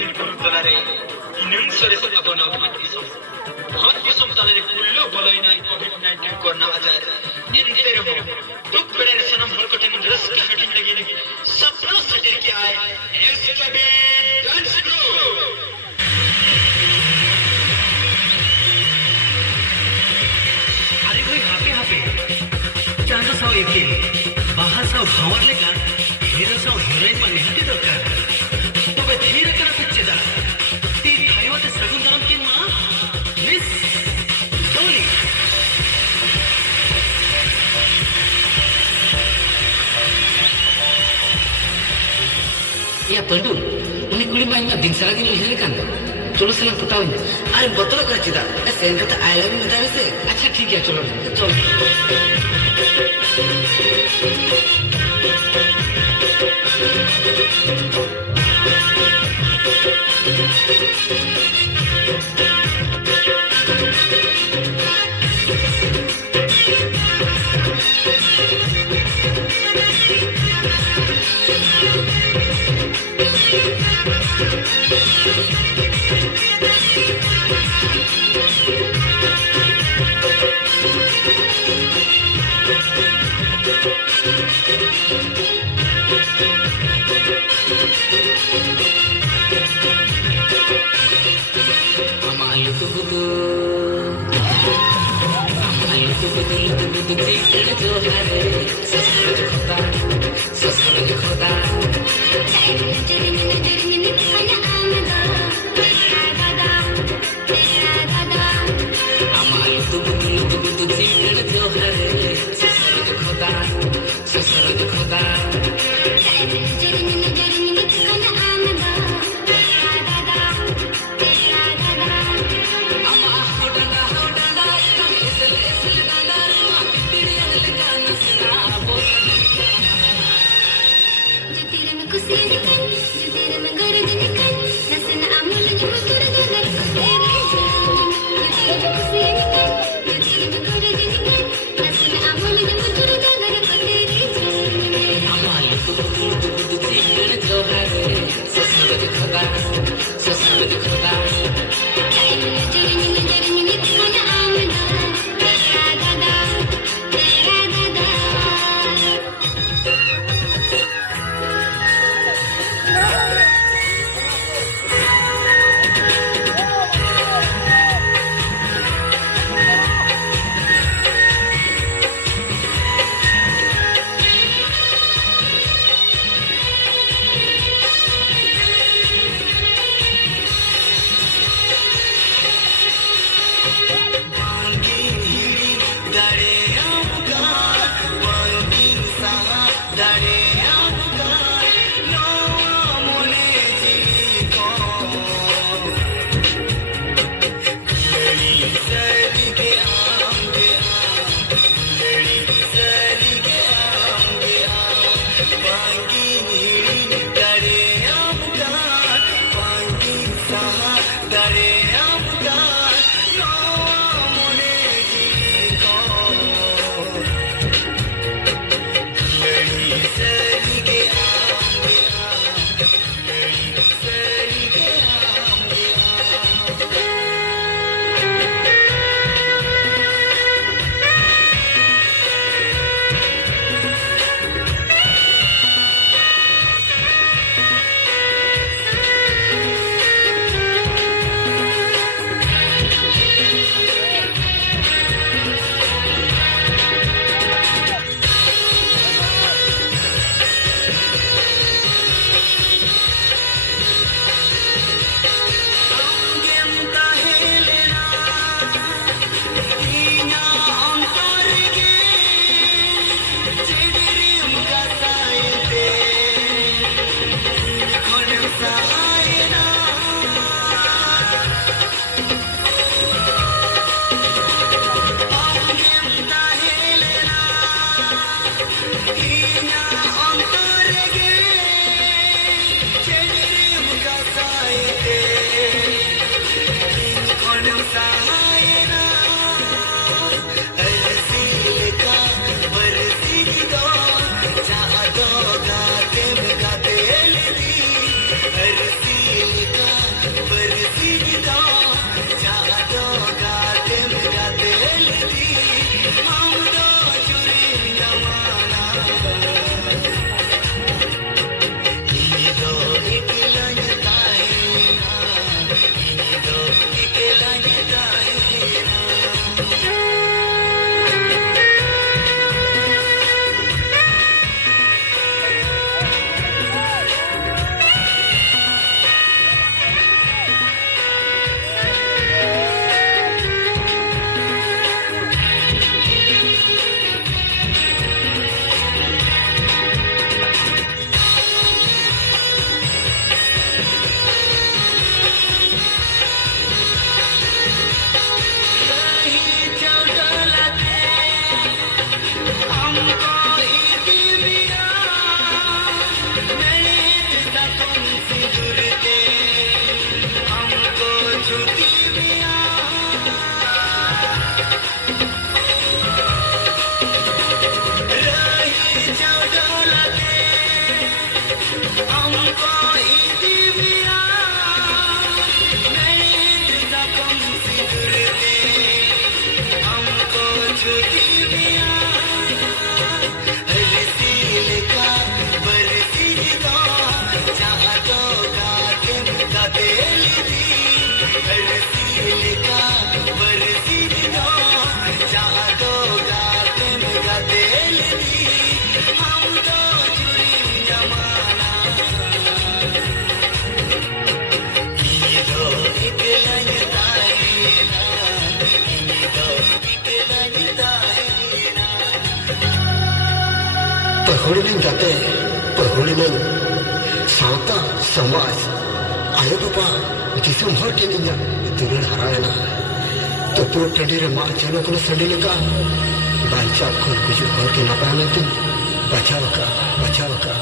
din kurutulare inung sore abona batisom hot kisom talare kullo boloina covid-19 korna ajar इंतेरे हो दुख बड़े सनम हर कठिन रस्क हटिन लगी लगी सपना सटे के आए ऐसे कभी डांस करो अरे कोई हापे हापे चांदा साव एके बाहर साव भावर लेगा हीरो साव हीरोइन पर निहती दरकार तो बे धीरे करा पिच्चे दा ती थाईवाते सगुन दरम की माँ मिस डोली Ya Pandu, ini kulit banyak din sa lagi melihat kan? Cholo salam putawin. Are botol kara cita. Sen kata I love you bata se. Acha ठीक है चलो चलो. Pahuli jate, pahuli sawta samaj, ayo bapa, jisum hor kininya turun harayana. Tepur tadi remah channel kuna sandile ka, baca kon kuju hor kina pahamin tu, baca waka.